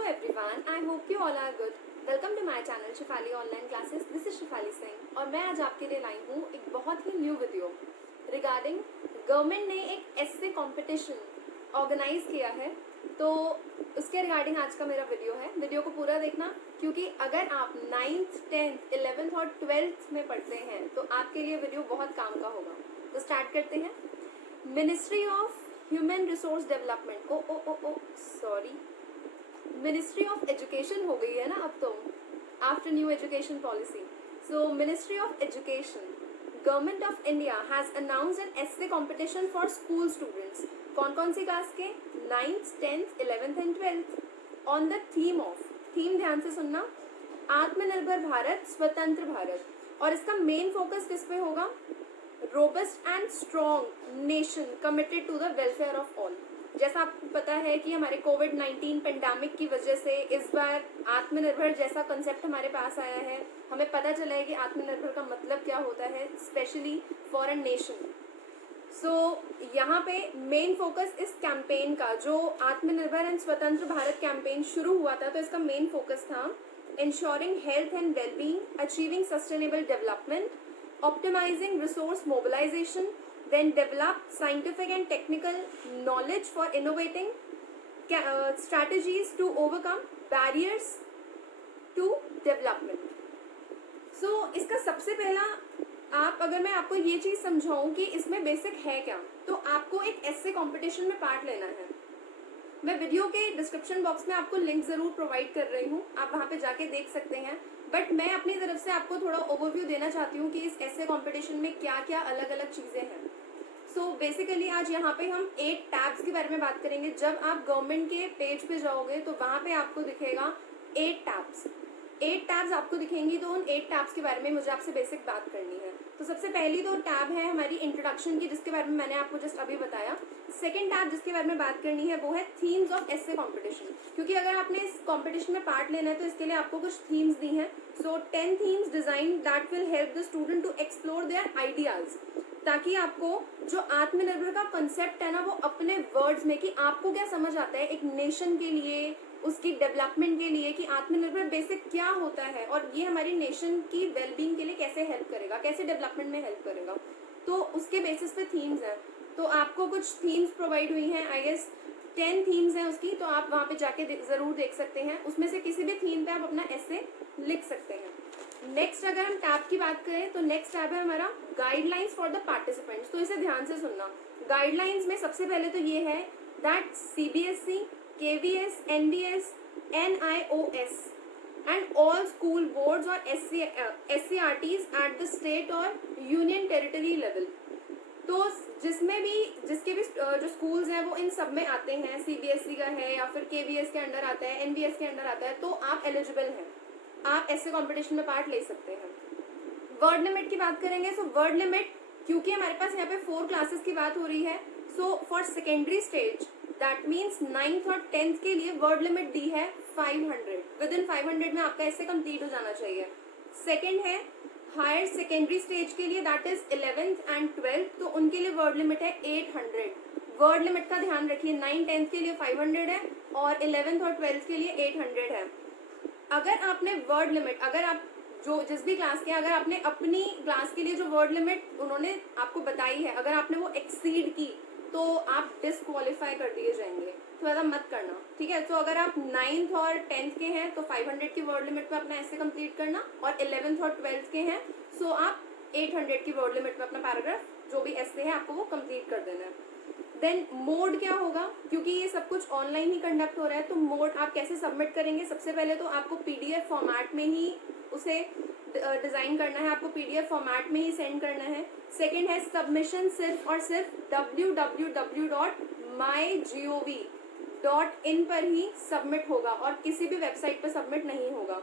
Hello everyone, I hope you all are good. Welcome to my channel Shefali Online Classes. This is Shefali Singh और मैं आज आपके लिए लाई हूँ एक बहुत ही न्यू वीडियो रिगार्डिंग गवर्नमेंट ने एक एस्से कंपटीशन ऑर्गेनाइज किया है, तो उसके रिगार्डिंग आज का मेरा वीडियो है। वीडियो को पूरा देखना, क्योंकि अगर आप 9th, 10th, 11th और 12th में पढ़ते हैं तो आपके लिए वीडियो बहुत काम का होगा। तो स्टार्ट करते हैं। Ministry of human resource development sorry ministry of education हो गई है ना अब तो, after new education policy. So ministry of education, government of India has announced an essay competition for school students. कौन कौन सी क्लास के? 9th, 10th, 11th and 12th on the theme of, theme ध्यान से सुनना, आत्मनिर्भर भारत स्वतंत्र भारत। और इसका मेन फोकस किस पे होगा? Robust and strong nation committed to the welfare of all. जैसा आपको पता है कि हमारे कोविड-19 पेंडेमिक की वजह से इस बार आत्मनिर्भर जैसा कंसेप्ट हमारे पास आया है। हमें पता चला है कि आत्मनिर्भर का मतलब क्या होता है, स्पेशली फॉर अ नेशन। सो यहाँ पे मेन फोकस इस कैंपेन का, जो आत्मनिर्भर एंड स्वतंत्र भारत कैंपेन शुरू हुआ था, तो इसका मेन फोकस था ensuring health and well-being, achieving sustainable development, optimizing resource mobilization, then develop scientific and technical knowledge for innovating strategies to overcome barriers to development. So इसका सबसे पहला, अगर मैं आपको ये चीज़ समझाऊँ कि इसमें बेसिक है क्या, तो आपको एक एस्से कंपटीशन में पार्ट लेना है। मैं वीडियो के डिस्क्रिप्शन बॉक्स में आपको लिंक ज़रूर प्रोवाइड कर रही हूँ, आप वहाँ पे जाके देख सकते हैं। बट मैं अपनी तरफ से आपको थोड़ा ओवरव्यू देना चाहती हूँ कि इस एस्से कंपटीशन में क्या क्या अलग अलग चीज़ें हैं। सो बेसिकली आज यहाँ पे हम 8 टैब्स के बारे में बात करेंगे। जब आप गवर्नमेंट के पेज पे जाओगे तो वहाँ पे आपको दिखेगा 8 टैब्स। 8 टैब्स आपको दिखेंगी, तो उन 8 टैब्स के बारे में मुझे आपसे बेसिक बात करनी है। तो सबसे पहली तो टैब है हमारी इंट्रोडक्शन की, जिसके बारे में मैंने आपको जस्ट अभी बताया। सेकंड टैब जिसके बारे में बात करनी है वो है थीम्स ऑफ एस्से कंपटीशन, क्योंकि अगर आपने इस कंपटीशन में पार्ट लेना है तो इसके लिए आपको कुछ थीम्स दी हैं। So 10 themes design that will help the student to explore their ideas, ताकि आपको जो आत्मनिर्भर का कंसेप्ट है ना, वो अपने वर्ड्स में, कि आपको क्या समझ आता है एक नेशन के लिए, उसकी डेवलपमेंट के लिए, कि आत्मनिर्भर बेसिक क्या होता है और ये हमारी नेशन की वेलबींग के लिए कैसे हेल्प करेगा, कैसे डेवलपमेंट में हेल्प करेगा। तो उसके बेसिस पे थीम्स हैं। तो आपको कुछ थीम्स प्रोवाइड हुई हैं, आई गेस 10 थीम्स हैं उसकी, तो आप वहाँ पे जाके ज़रूर देख सकते हैं। उसमें से किसी भी थीम पे आप अपना एस्से लिख सकते हैं। नेक्स्ट अगर हम टैब की बात करें तो नेक्स्ट टैब है हमारा गाइडलाइंस फॉर द पार्टिसिपेंट्स। तो इसे ध्यान से सुनना। गाइडलाइंस में सबसे पहले तो ये है that CBSE, KVS, NDS, NIOS and all school boards or SCRTs at the state or union territory level। तो जिसके भी जो स्कूल्स हैं वो इन सब में आते हैं। CBSE का है या फिर KVS के अंडर आता है, NVS के अंडर आता है, तो आप एलिजिबल हैं, आप ऐसे कंपटीशन में पार्ट ले सकते हैं। वर्ड लिमिट की बात करेंगे। सो वर्ड लिमिट, क्योंकि हमारे पास यहाँ पे 4 क्लासेस की बात हो रही है, so for secondary stage that means 9th और 10th के लिए वर्ड लिमिट दी है 500। विद इन 500 में आपका ऐसे कंप्लीट हो जाना चाहिए। सेकेंड है हायर सेकेंडरी स्टेज के लिए, that is 11th and 12th, तो उनके लिए वर्ड लिमिट है 800। वर्ड लिमिट का ध्यान रखिए, 9, 10th के लिए 500 है और 11th और 12th के लिए 800 है। अगर आपने वर्ड लिमिट, अगर आप जो जिस भी क्लास के, अगर आपने अपनी क्लास के लिए जो वर्ड लिमिट उन्होंने आपको बताई है, अगर आपने वो एक्सीड की तो आप डिसक्वालीफाई कर दिए जाएंगे, तो ऐसा मत करना, ठीक है। तो अगर आप 9th और 10th के हैं तो 500 की वर्ड लिमिट पे अपना ऐसे कंप्लीट करना, और 11th और 12th के हैं सो आप 800 की वर्ड लिमिट पे अपना पैराग्राफ जो भी ऐसे है आपको वो कंप्लीट कर देना है। देन मोड क्या होगा, क्योंकि ये सब कुछ ऑनलाइन ही कंडक्ट हो रहा है, तो मोड आप कैसे सबमिट करेंगे? सबसे पहले तो आपको PDF फॉर्मेट में ही उसे डिज़ाइन करना है, आपको PDF फॉर्मेट में ही सेंड करना है। सेकंड है सबमिशन सिर्फ और सिर्फ www.mygov.in पर ही सबमिट होगा और किसी भी वेबसाइट पर सबमिट नहीं होगा।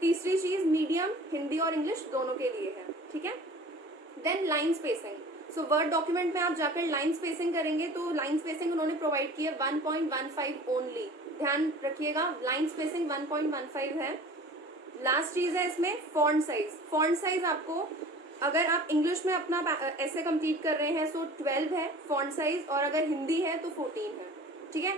तीसरी चीज़ मीडियम हिंदी और इंग्लिश दोनों के लिए है, ठीक है। Then line spacing. So word document में आप जाकर लाइन स्पेसिंग करेंगे तो लाइन स्पेसिंग उन्होंने प्रोवाइड की है 1.15 ओनली, ध्यान रखिएगा, लाइन स्पेसिंग 1.15 है। लास्ट चीज़ है इसमें फॉन्ट साइज। फॉन्ट साइज आपको, अगर आप इंग्लिश में अपना ऐसे कंप्लीट कर रहे हैं सो 12 है फॉन्ट साइज, और अगर हिंदी है तो 14 है, ठीक है।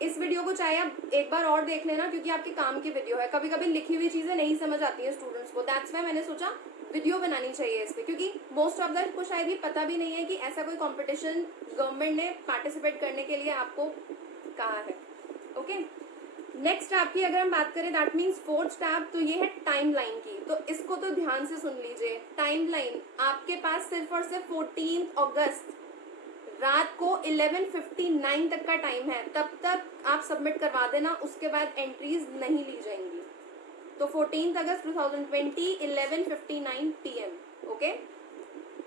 इस वीडियो को चाहे आप एक बार और देख लेना, क्योंकि आपके काम की वीडियो है। कभी कभी लिखी हुई चीज़ें नहीं समझ आती हैं स्टूडेंट्स को, दैट्स वाई मैंने सोचा वीडियो बनानी चाहिए इस पर, क्योंकि मोस्ट ऑफ द को शायद ये पता भी नहीं है कि ऐसा कोई कंपटीशन गवर्नमेंट ने पार्टिसिपेट करने के लिए आपको कहा है। ओके, नेक्स्ट टैब की अगर हम बात करें, दैट मीन्स फोर्थ टैब, तो ये है टाइमलाइन की। तो इसको तो ध्यान से सुन लीजिए। टाइमलाइन आपके पास सिर्फ और सिर्फ 14 अगस्त रात को 11:59 तक का टाइम है, तब तक आप सबमिट करवा देना, उसके बाद एंट्रीज नहीं ली जाएंगी। तो 14 अगस्त 2020 11:59 PM। Okay,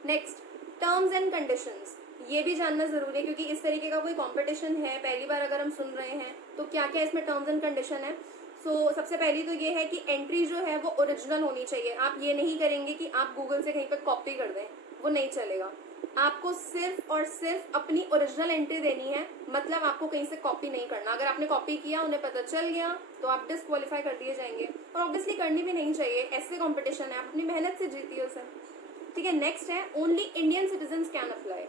next terms and conditions, ये भी जानना जरूरी है, क्योंकि इस तरीके का कोई कंपटीशन है, पहली बार अगर हम सुन रहे हैं तो क्या क्या इसमें टर्म्स एंड कंडीशन है। सो सबसे पहली तो ये है कि एंट्री जो है वो ओरिजिनल होनी चाहिए। आप ये नहीं करेंगे कि आप गूगल से कहीं पर कॉपी कर दें, वो नहीं चलेगा। आपको सिर्फ और सिर्फ अपनी ओरिजिनल एंट्री देनी है, मतलब आपको कहीं से कॉपी नहीं करना। अगर आपने कॉपी किया, उन्हें पता चल गया, तो आप डिस्क्वालीफाई कर दिए जाएंगे, और ऑब्वियसली करनी भी नहीं चाहिए। ऐसे कंपटीशन है, आप अपनी मेहनत से जीती उसे। ठीक है, नेक्स्ट है only Indian citizen can apply,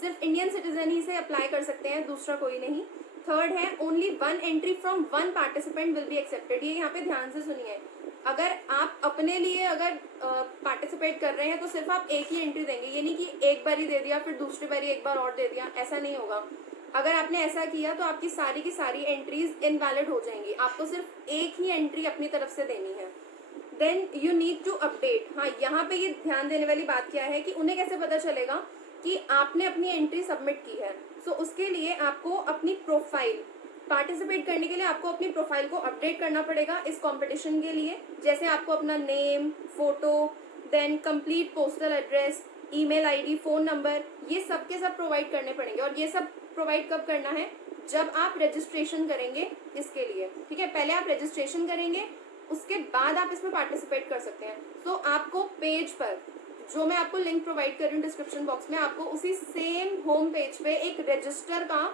सिर्फ इंडियन सिटीजन ही से अप्लाई कर सकते हैं, दूसरा कोई नहीं। थर्ड है only one entry from one participant will be accepted. ये यहाँ पे ध्यान से सुनिए, अगर आप अपने लिए अगर पार्टिसिपेट कर रहे हैं तो सिर्फ आप एक ही एंट्री देंगे, ये नहीं कि एक बार ही दे दिया फिर दूसरी बार एक बार और दे दिया, ऐसा नहीं होगा। अगर आपने ऐसा किया तो आपकी सारी की सारी एंट्रीज इनवैलिड हो जाएंगी। आपको सिर्फ एक ही एंट्री अपनी तरफ से देनी है। Then you need to update. हाँ, यहाँ पे ये ध्यान देने वाली बात क्या है कि उन्हें कैसे पता चलेगा कि आपने अपनी एंट्री सबमिट की है। सो उसके लिए आपको अपनी प्रोफाइल, पार्टिसिपेट करने के लिए आपको अपनी प्रोफाइल को अपडेट करना पड़ेगा इस कंपटीशन के लिए। जैसे आपको अपना name, photo, then complete postal address, email ID, phone number, ये सब के सब प्रोवाइड करने पड़ेंगे। और ये सब प्रोवाइड कब करना है? जब आप रजिस्ट्रेशन करेंगे इसके लिए। ठीक है, पहले आप रजिस्ट्रेशन करेंगे, उसके बाद आप इसमें पार्टिसिपेट कर सकते हैं। तो आपको पेज पर, जो मैं आपको लिंक प्रोवाइड कर रही हूँ डिस्क्रिप्शन बॉक्स में, आपको उसी सेम होम पेज पे एक रजिस्टर का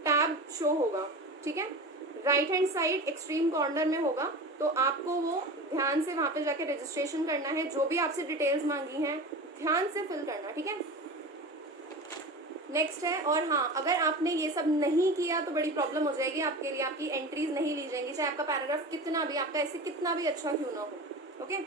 टैब शो होगा। ठीक है, right hand side extreme corner में होगा, तो आपको वो ध्यान से वहाँ पे जाके रजिस्ट्रेशन करना है। जो भी आपसे डिटेल्स मांगी हैं ध्यान से फिल करना। ठीक है, नेक्स्ट है, और हाँ, अगर आपने ये सब नहीं किया तो बड़ी प्रॉब्लम हो जाएगी आपके लिए, आपकी एंट्रीज नहीं ली जाएंगी, चाहे आपका पैराग्राफ कितना भी, आपका ऐसे कितना भी अच्छा क्यों ना हो। ओके,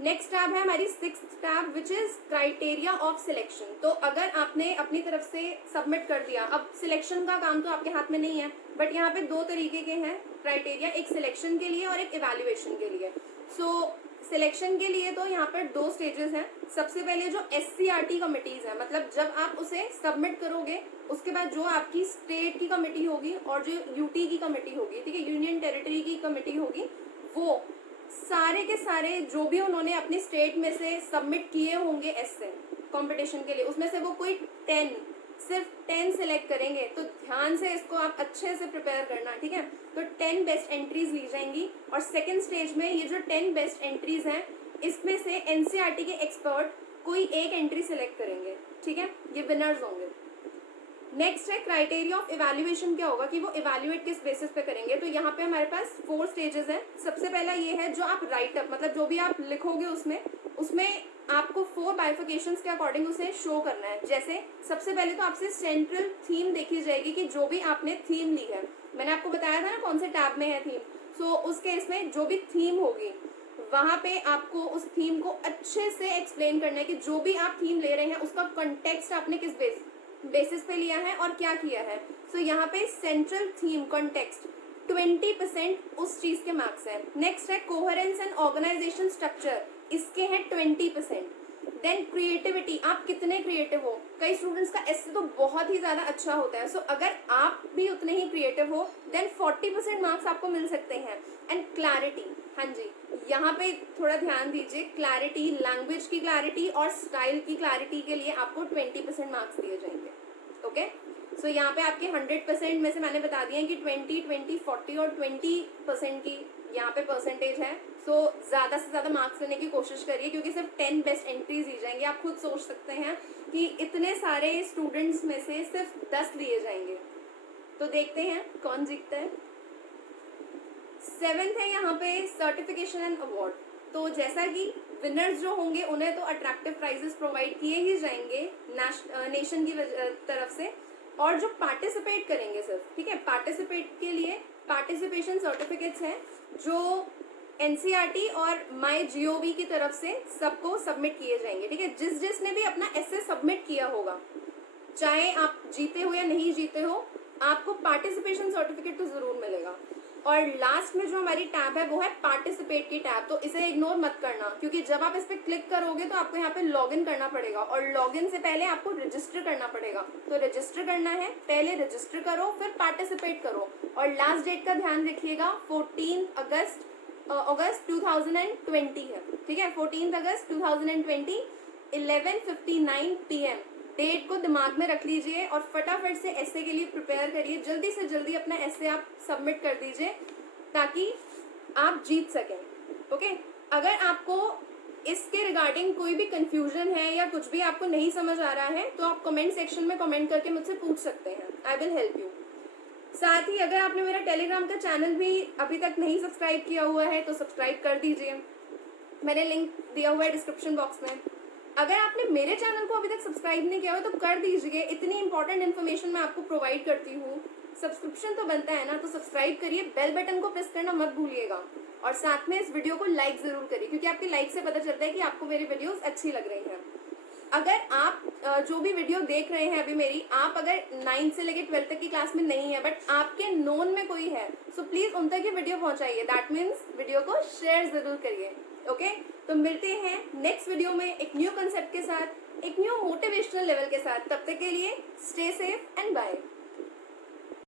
नेक्स्ट टैब है हमारी sixth tab, which is criteria of selection. तो अगर आपने अपनी तरफ से सबमिट कर दिया, अब सिलेक्शन का काम तो आपके हाथ में नहीं है, बट यहाँ पे दो तरीके के हैं क्राइटेरिया, एक सिलेक्शन के लिए और एक इवैल्यूएशन के लिए। सो सिलेक्शन के लिए तो यहाँ पर दो स्टेजेस हैं। सबसे पहले जो SCRT कमिटीज है, मतलब जब आप उसे सबमिट करोगे उसके बाद जो आपकी स्टेट की कमेटी होगी और जो UT की कमेटी होगी, ठीक है, यूनियन टेरिटरी की कमेटी होगी, वो सारे के सारे जो भी उन्होंने अपने स्टेट में से सबमिट किए होंगे ऐसे कंपटीशन के लिए, उसमें से वो कोई 10, सिर्फ 10 सिलेक्ट करेंगे। तो ध्यान से इसको आप अच्छे से प्रिपेयर करना। ठीक है, तो 10 बेस्ट एंट्रीज ली जाएंगी, और सेकंड स्टेज में ये जो 10 बेस्ट एंट्रीज हैं इसमें से NCERT के एक्सपर्ट कोई एक एंट्री सिलेक्ट करेंगे। ठीक है, ये विनर्स होंगे। नेक्स्ट है क्राइटेरिया ऑफ इवैल्यूएशन। क्या होगा कि वो इवैल्यूएट किस बेसिस पे करेंगे। तो यहाँ पे हमारे पास 4 स्टेजेस हैं। सबसे पहला ये है जो आप राइटअप, मतलब जो भी आप लिखोगे उसमें आपको 4 बाइफिकेशंस के अकॉर्डिंग उसे शो करना है। जैसे सबसे पहले तो आपसे सेंट्रल थीम देखी जाएगी कि जो भी आपने थीम ली है, मैंने आपको बताया था ना कौन से टैब में है थीम। सो उस केस में जो भी थीम होगी वहाँ पे आपको उस थीम को अच्छे से एक्सप्लेन करना है कि जो भी आप थीम ले रहे हैं उसका कंटेक्स्ट आपने किस बेसिस पे लिया है और क्या किया है। सो यहाँ पे सेंट्रल थीम कॉन्टेक्स्ट 20% उस चीज के मार्क्स है। नेक्स्ट है कोहेरेंस एंड ऑर्गेनाइजेशन स्ट्रक्चर, इसके हैं 20%। देन क्रिएटिविटी, आप कितने क्रिएटिव हो। कई स्टूडेंट्स का ऐसे तो बहुत ही ज्यादा अच्छा होता है, सो अगर आप भी उतने ही क्रिएटिव हो देन 40% मार्क्स आपको मिल सकते हैं। एंड क्लैरिटी, हाँ जी, यहाँ पे थोड़ा ध्यान दीजिए, क्लैरिटी, लैंग्वेज की क्लैरिटी और स्टाइल की क्लैरिटी के लिए आपको 20% मार्क्स दिए जाएंगे। ओके, सो यहाँ पे आपके 100% में से मैंने बता दिया है कि 20, 20, 40 और 20% की यहाँ पे परसेंटेज है। सो ज़्यादा से ज़्यादा मार्क्स लेने की कोशिश करिए, क्योंकि सिर्फ 10 बेस्ट एंट्रीज दी जाएंगी। आप खुद सोच सकते हैं कि इतने सारे स्टूडेंट्स में से सिर्फ 10 दिए जाएंगे। तो देखते हैं कौन जीतता है। 7th है यहाँ पे सर्टिफिकेशन एंड अवार्ड। तो जैसा कि विनर्स जो होंगे उन्हें तो अट्रैक्टिव प्राइजेस प्रोवाइड किए ही जाएंगे नेशन की तरफ से, और जो पार्टिसिपेट करेंगे सिर्फ, ठीक है, पार्टिसिपेट के लिए पार्टिसिपेशन सर्टिफिकेट्स हैं जो एनसीईआरटी और माई जीओवी की तरफ से सबको सबमिट किए जाएंगे, ठीक है। जिसने भी अपना एसे सबमिट किया होगा, चाहे आप जीते हो या नहीं जीते हो, आपको पार्टिसिपेशन सर्टिफिकेट तो जरूर मिलेगा। और लास्ट में जो हमारी टैब है वो है पार्टिसिपेट की टैब, तो इसे इग्नोर मत करना, क्योंकि जब आप इस पर क्लिक करोगे तो आपको यहाँ पे लॉगिन करना पड़ेगा, और लॉगिन से पहले आपको रजिस्टर करना पड़ेगा। तो रजिस्टर करना है, पहले रजिस्टर करो फिर पार्टिसिपेट करो। और लास्ट डेट का ध्यान रखिएगा, 14 अगस्त 2020 है, ठीक है। 14 अगस्त 2020 11:59 PM डेट को दिमाग में रख लीजिए और फटाफट से एसे के लिए प्रिपेयर करिए। जल्दी से जल्दी अपना एसे आप सबमिट कर दीजिए ताकि आप जीत सकें, ओके। अगर आपको इसके रिगार्डिंग कोई भी कंफ्यूजन है या कुछ भी आपको नहीं समझ आ रहा है तो आप कमेंट सेक्शन में कमेंट करके मुझसे पूछ सकते हैं, आई विल हेल्प यू। साथ ही अगर आपने मेरा टेलीग्राम का चैनल भी अभी तक नहीं सब्सक्राइब किया हुआ है तो सब्सक्राइब कर दीजिए, मैंने लिंक दिया हुआ है डिस्क्रिप्शन बॉक्स में। अगर आपने मेरे चैनल को अभी तक सब्सक्राइब नहीं किया हो तो कर दीजिए, इतनी इंपॉर्टेंट इन्फॉर्मेशन मैं आपको प्रोवाइड करती हूँ। सब्सक्रिप्शन तो बनता है ना, तो सब्सक्राइब करिए, बेल बटन को प्रेस करना मत भूलिएगा, और साथ में इस वीडियो को लाइक जरूर करिए, क्योंकि आपके लाइक से पता चलता है कि आपको मेरी वीडियोस अच्छी लग रही हैं। अगर आप जो भी वीडियो देख रहे हैं अभी मेरी, आप अगर 9 से लेकर 12 तक की क्लास में नहीं है बट आपके नोन में कोई है, सो प्लीज उन तक ये वीडियो पहुंचाइए, दैट मीन्स वीडियो को शेयर जरूर करिए, ओके। तो मिलते हैं नेक्स्ट वीडियो में एक न्यू कंसेप्ट के साथ, एक न्यू मोटिवेशनल लेवल के साथ। तब तक के लिए स्टे सेफ एंड बाय।